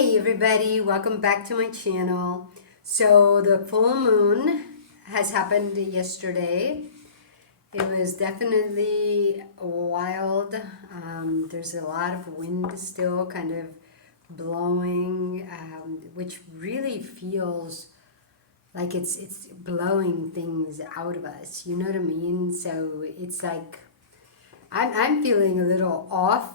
Hey everybody, welcome back to my channel. So the full moon has happened yesterday. It was definitely wild. There's a lot of wind still kind of blowing, which really feels like it's blowing things out of us. You know what I mean? So it's like I'm feeling a little off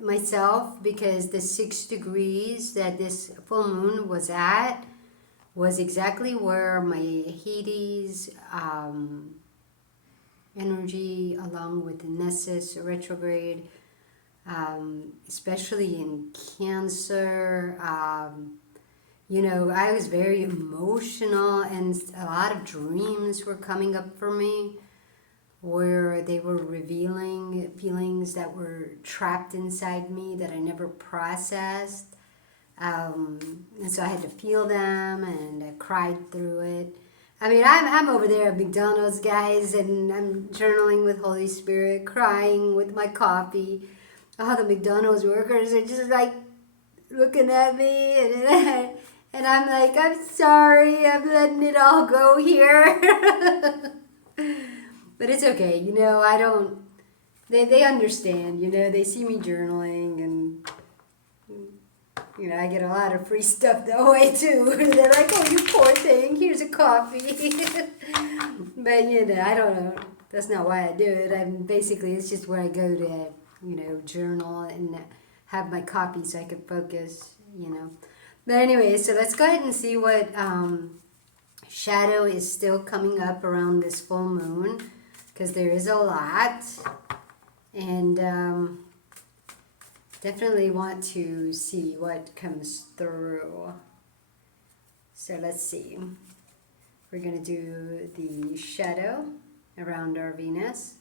myself because the 6 degrees that this full moon was at was exactly where my Hades energy, along with the Nessus retrograde, especially in Cancer. I was very emotional, and a lot of dreams were coming up for me where they were revealing feelings that were trapped inside me that I never processed. And so I had to feel them, and I cried through it. I mean, I'm over there at McDonald's, guys, and I'm journaling with Holy Spirit, crying with my coffee. All the McDonald's workers are just like looking at me, and I'm like, I'm sorry, I'm letting it all go here. But it's okay, I don't, they understand, they see me journaling, and, I get a lot of free stuff that way too. They're like, oh, you poor thing, here's a coffee. But, I don't know, that's not why I do it. Basically, it's just where I go to, journal and have my coffee so I can focus. But anyway, so let's go ahead and see what shadow is still coming up around this full moon, because there is a lot, and definitely want to see what comes through. So let's see. We're going to do the shadow around our Venus,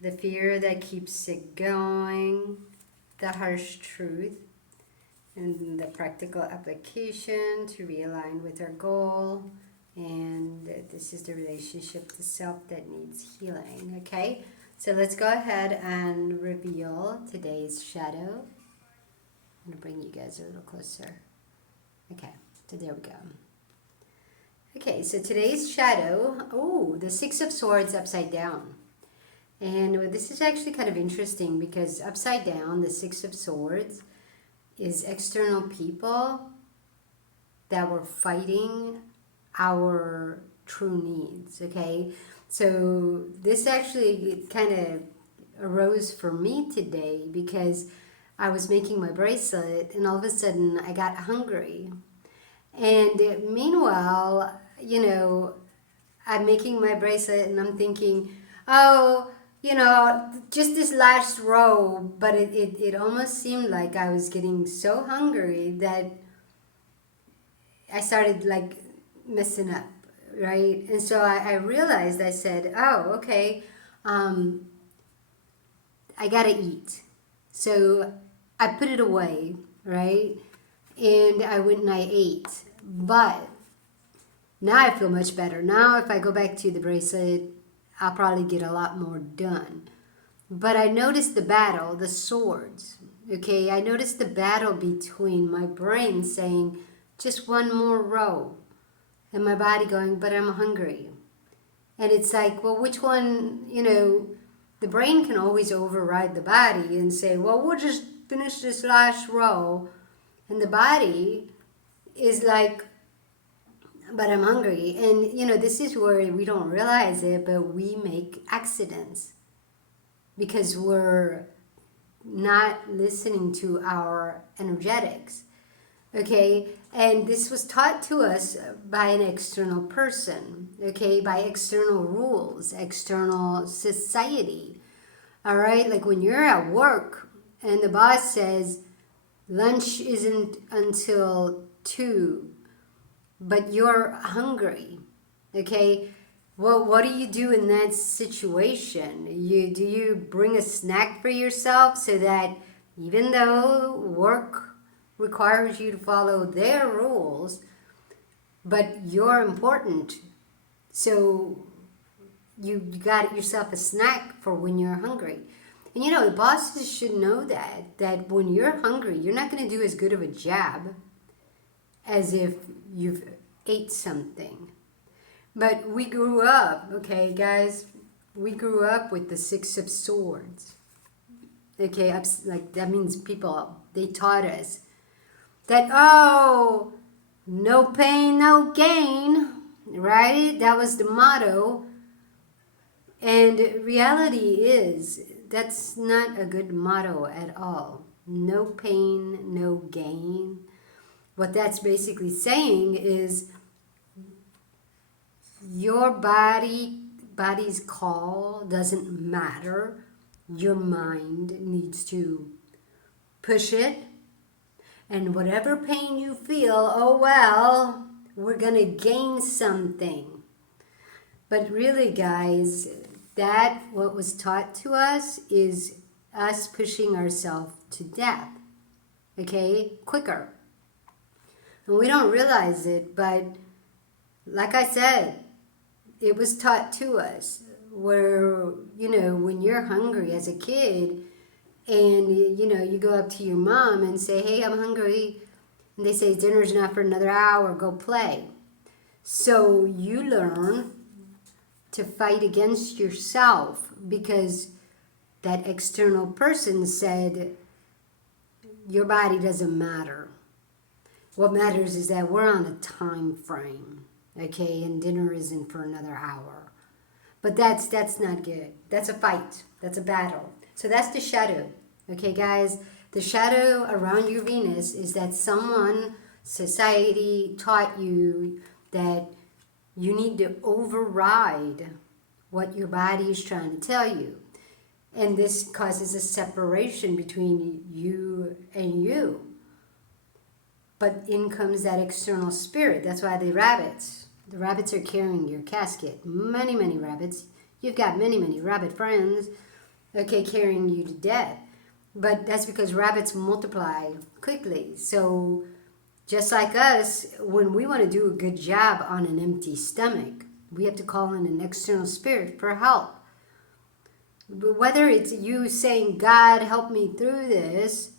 the fear that keeps it going, the harsh truth, and the practical application to realign with our goal. And this is the relationship to self that needs healing. Okay, so let's go ahead and reveal today's shadow. I'm going to bring you guys a little closer. Okay, so there we go. Okay, so today's shadow, the Six of Swords upside down. And this is actually kind of interesting because upside down, the Six of Swords is external people that were fighting our true needs. Okay, so this actually kind of arose for me today because I was making my bracelet, and all of a sudden I got hungry. And meanwhile, I'm making my bracelet and I'm thinking, oh, just this last row. But it almost seemed like I was getting so hungry that I started like messing up, right? And so I realized, I said, oh, okay, I gotta eat. So I put it away, right? And I went and I ate. But now I feel much better. Now if I go back to the bracelet, I'll probably get a lot more done. But I noticed the battle, the swords, okay? I noticed the battle between my brain saying, just one more row, and my body going, but I'm hungry. And it's like, well, which one, the brain can always override the body and say, well, we'll just finish this last row. And the body is like, but I'm hungry. And, this is where we don't realize it, but we make accidents because we're not listening to our energetics. Okay, and this was taught to us by an external person, okay, by external rules, external society. All right, like when you're at work and the boss says lunch isn't until 2, but you're hungry, okay, well, what do you do in that situation? Do you bring a snack for yourself so that even though work requires you to follow their rules, but you're important, so you got yourself a snack for when you're hungry? And you know, bosses should know that when you're hungry, you're not going to do as good of a job as if you've ate something. But we grew up, okay, guys, we grew up with the Six of Swords. Okay, like that means people, they taught us that, oh, no pain, no gain, right? That was the motto. And reality is, that's not a good motto at all. No pain, no gain. What that's basically saying is your body's call doesn't matter. Your mind needs to push it. And whatever pain you feel, oh well, we're going to gain something. But really, guys, that what was taught to us is us pushing ourselves to death. Okay? Quicker. And we don't realize it, but like I said, it was taught to us where, you know, when you're hungry as a kid and, you know, you go up to your mom and say, hey, I'm hungry. And they say, dinner's not for another hour, go play. So you learn to fight against yourself because that external person said, your body doesn't matter. What matters is that we're on a time frame, okay, and dinner isn't for another hour. But that's not good. That's a fight. That's a battle. So that's the shadow, okay, guys? The shadow around your Venus is that someone, society, taught you that you need to override what your body is trying to tell you. And this causes a separation between you and you. But in comes that external spirit. That's why the rabbits are carrying your casket. Many, many rabbits. You've got many, many rabbit friends, okay, carrying you to death. But that's because rabbits multiply quickly. So just like us, when we want to do a good job on an empty stomach, we have to call in an external spirit for help. But whether it's you saying, God, help me through this,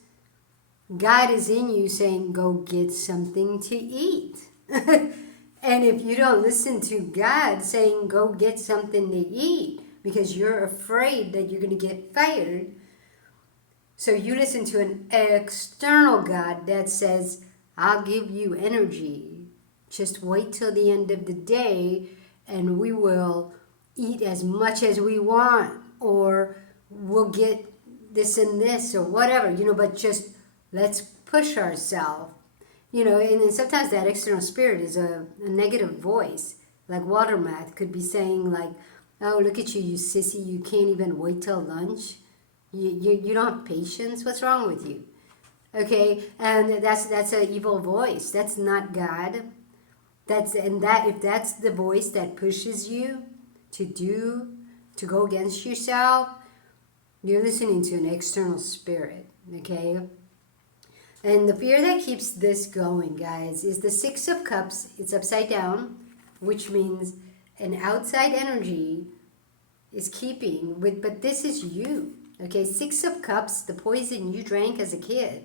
God is in you saying, go get something to eat. And if you don't listen to God saying, go get something to eat, because you're afraid that you're going to get fired, so you listen to an external God that says, I'll give you energy. Just wait till the end of the day and we will eat as much as we want, or we'll get this and this or whatever, you know, but just let's push ourselves. You know, and sometimes that external spirit is a negative voice. Like Watermath could be saying like, oh, look at you, you sissy, you can't even wait till lunch. You don't have patience. What's wrong with you? Okay, and that's an evil voice. That's not God. If that's the voice that pushes you to go against yourself, you're listening to an external spirit. Okay. And the fear that keeps this going, guys, is the Six of Cups. It's upside down, which means an outside energy is keeping with, but this is you. Okay, Six of Cups, the poison you drank as a kid.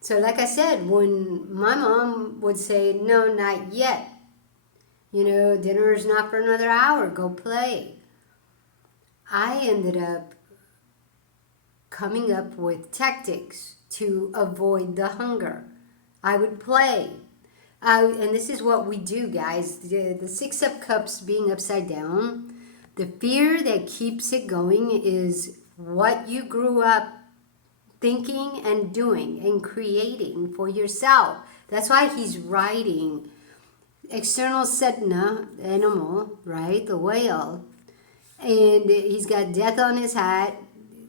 So like I said, when my mom would say, no, not yet. You know, dinner is not for another hour, go play. I ended up coming up with tactics to avoid the hunger. I would play. And this is what we do, guys. The Six of Cups being upside down, the fear that keeps it going is what you grew up thinking and doing and creating for yourself. That's why he's riding external Sedna animal, right? The whale. And he's got death on his hat.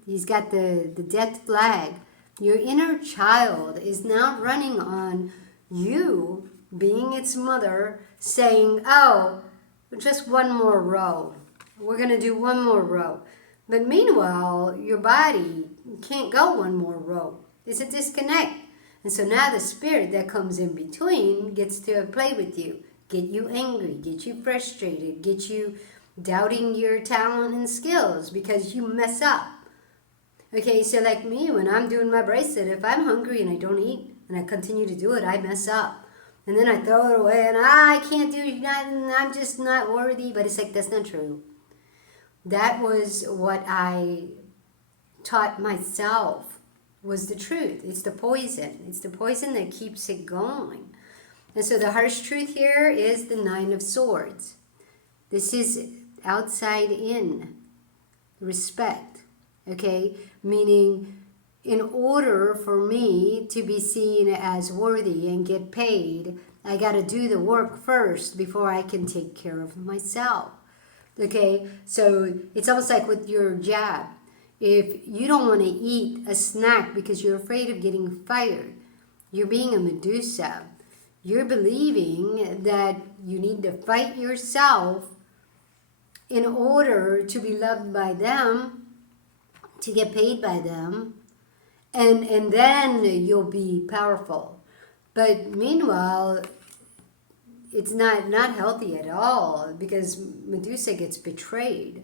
He's got the death flag. Your inner child is now running on you, being its mother, saying, oh, just one more row. We're going to do one more row. But meanwhile, your body can't go one more row. It's a disconnect. And so now the spirit that comes in between gets to play with you, get you angry, get you frustrated, get you doubting your talent and skills because you mess up. Okay, so like me, when I'm doing my bracelet, if I'm hungry and I don't eat and I continue to do it, I mess up. And then I throw it away and I can't do nothing, I'm just not worthy. But it's like, that's not true. That was what I taught myself was the truth. It's the poison. It's the poison that keeps it going. And so the harsh truth here is the Nine of Swords. This is outside in respect, okay? Meaning, in order for me to be seen as worthy and get paid, I got to do the work first before I can take care of myself, okay? So it's almost like with your job. If you don't want to eat a snack because you're afraid of getting fired, you're being a Medusa. You're believing that you need to fight yourself in order to be loved by them, to get paid by them, and then you'll be powerful. But meanwhile, it's not healthy at all, because Medusa gets betrayed.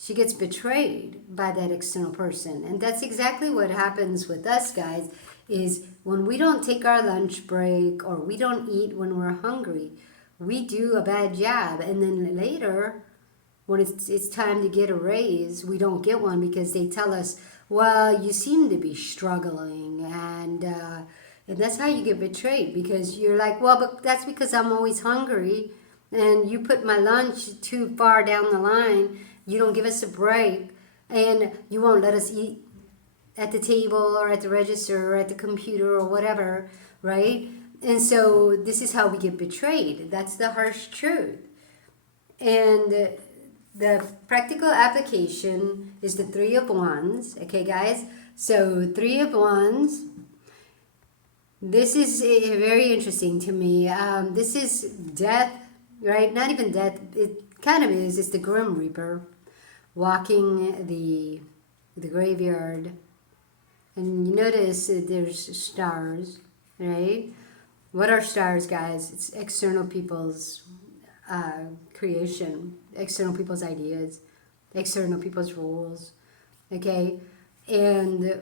She gets betrayed by that external person. And that's exactly what happens with us, guys, is when we don't take our lunch break or we don't eat when we're hungry, we do a bad job. And then later, when it's time to get a raise, we don't get one because they tell us, well, you seem to be struggling. And that's how you get betrayed, because you're like, well, but that's because I'm always hungry. And you put my lunch too far down the line. You don't give us a break, and you won't let us eat at the table or at the register or at the computer or whatever, right? And so this is how we get betrayed. That's the harsh truth. And the practical application is the Three of Wands, okay, guys? So Three of Wands, this is very interesting to me. This is death, right? Not even death. It kind of is. It's the Grim Reaper walking the graveyard, and you notice there's stars, right? What are stars, guys? It's external people's creation, external people's ideas, external people's rules, okay? And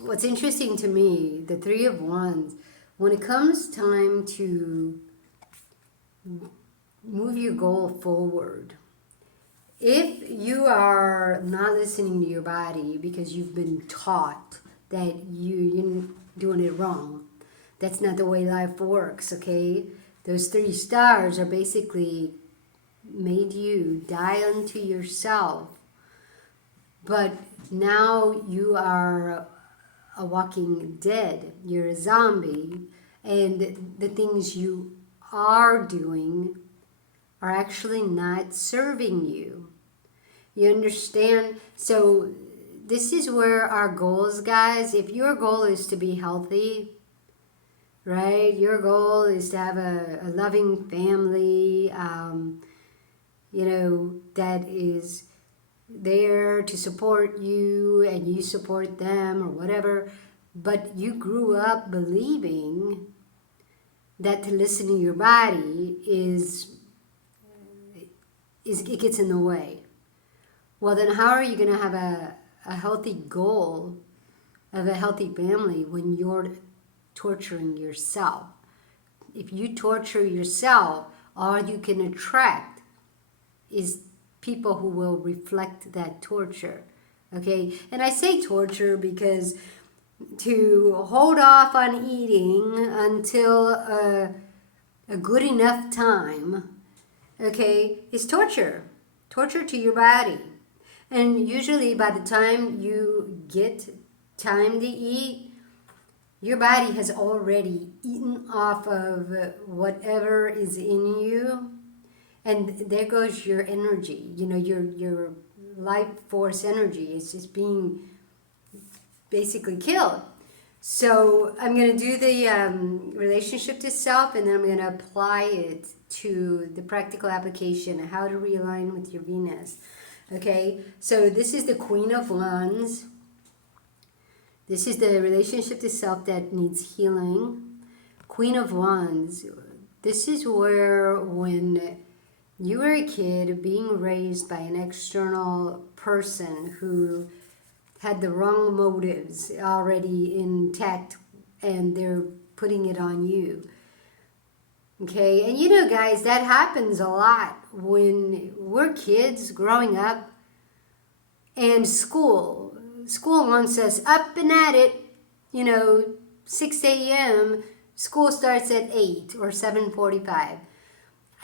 what's interesting to me, the Three of Wands, when it comes time to move your goal forward, if you are not listening to your body because you've been taught that you're doing it wrong, that's not the way life works, okay? Those three stars are basically made you die unto yourself. But now you are a walking dead. You're a zombie. And the things you are doing are actually not serving you. You understand? So this is where our goals, guys, if your goal is to be healthy, right? Your goal is to have a loving family, that is there to support you and you support them or whatever. But you grew up believing that to listen to your body it gets in the way. Well, then how are you going to have a healthy goal of a healthy family when you're torturing yourself? If you torture yourself, all you can attract is people who will reflect that torture, okay? And I say torture because to hold off on eating until a good enough time, okay, is torture to your body. And usually by the time you get time to eat, your body has already eaten off of whatever is in you. And there goes your energy, your life force energy is just being basically killed. So I'm going to do the relationship to self, and then I'm going to apply it to the practical application, how to realign with your Venus. Okay, so this is the Queen of Wands. This is the relationship to self that needs healing. Queen of Wands, this is where when you were a kid being raised by an external person who had the wrong motives already intact, and they're putting it on you. Okay, and you know, guys, that happens a lot when we're kids growing up, and school wants us up and at it, 6 a.m. School starts at 8 or 7:45.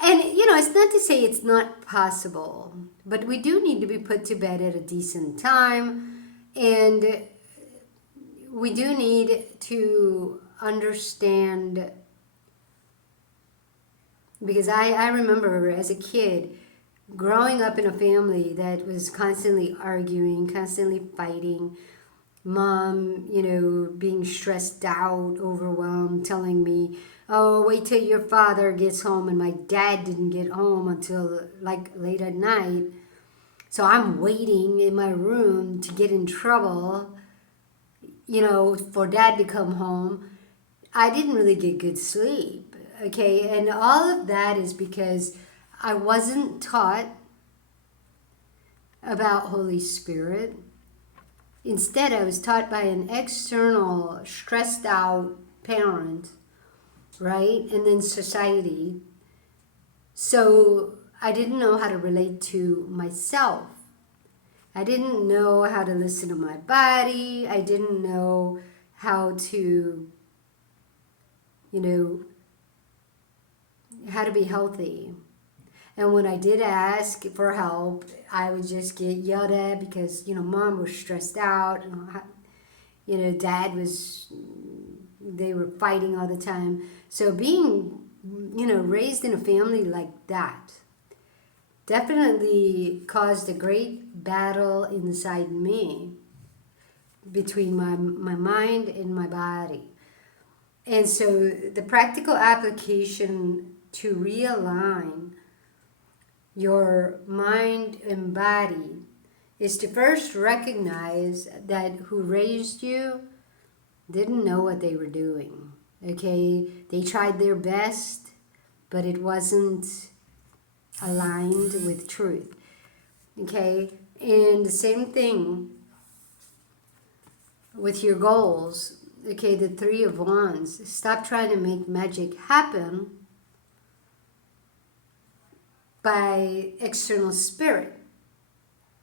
And, it's not to say it's not possible, but we do need to be put to bed at a decent time, and we do need to understand, because I remember as a kid growing up in a family that was constantly arguing, constantly fighting, mom, being stressed out, overwhelmed, telling me, oh, wait till your father gets home, and my dad didn't get home until like late at night. So I'm waiting in my room to get in trouble, for dad to come home. I didn't really get good sleep, okay? And all of that is because I wasn't taught about Holy Spirit. Instead, I was taught by an external, stressed out parent, right? And then society. So I didn't know how to relate to myself. I didn't know how to listen to my body. I didn't know how to, how to be healthy. And when I did ask for help, I would just get yelled at because, mom was stressed out. Dad was, they were fighting all the time. So being, raised in a family like that definitely caused a great battle inside me between my mind and my body. And so the practical application to realign your mind and body is to first recognize that who raised you didn't know what they were doing. Okay, they tried their best, but it wasn't aligned with truth. Okay, and the same thing with your goals. Okay, the Three of Wands. Stop trying to make magic happen by external spirit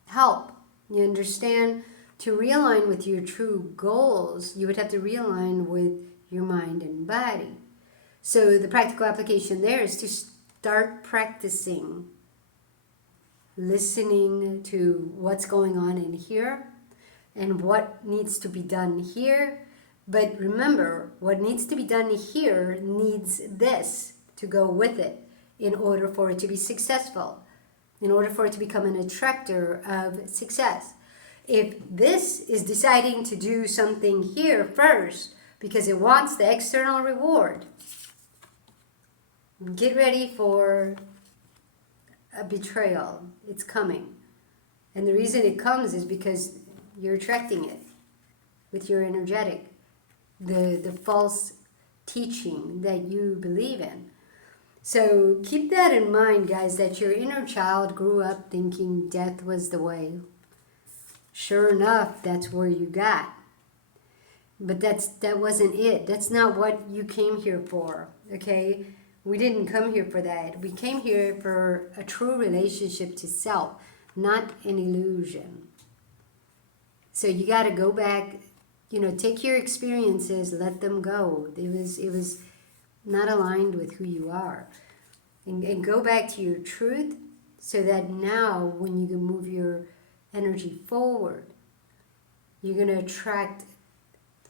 help. You understand? To realign with your true goals, you would have to realign with your mind and body. So the practical application there is to start practicing listening to what's going on in here and what needs to be done here. But remember, what needs to be done here needs this to go with it in order for it to be successful, in order for it to become an attractor of success. If this is deciding to do something here first because it wants the external reward, get ready for a betrayal. It's coming. And the reason it comes is because you're attracting it with your energetic, the false teaching that you believe in. So keep that in mind, guys, that your inner child grew up thinking death was the way. Sure enough, that's where you got. But that wasn't it. That's not what you came here for, okay? We didn't come here for that. We came here for a true relationship to self, not an illusion. So you got to go back, take your experiences, let them go. It was not aligned with who you are. And go back to your truth so that now when you can move your energy forward, you're going to attract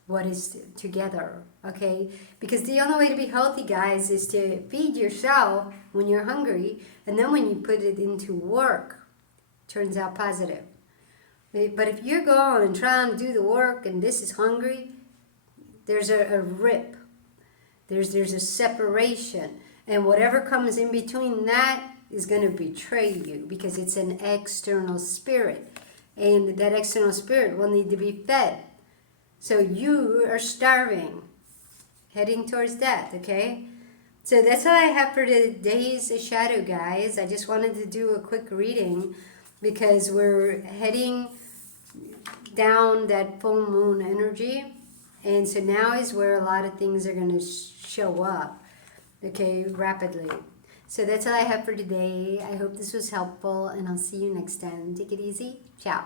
what is together, okay? Because the only way to be healthy, guys, is to feed yourself when you're hungry, and then when you put it into work, it turns out positive. But if you're going and trying to do the work and this is hungry, there's a rip. There's a separation. And whatever comes in between that is going to betray you because it's an external spirit. And that external spirit will need to be fed. So you are starving, heading towards death, okay? So that's all I have for today's shadow, guys. I just wanted to do a quick reading because we're heading down that full moon energy. And so now is where a lot of things are going to show up, okay, rapidly. So that's all I have for today. I hope this was helpful, and I'll see you next time. Take it easy. Ciao.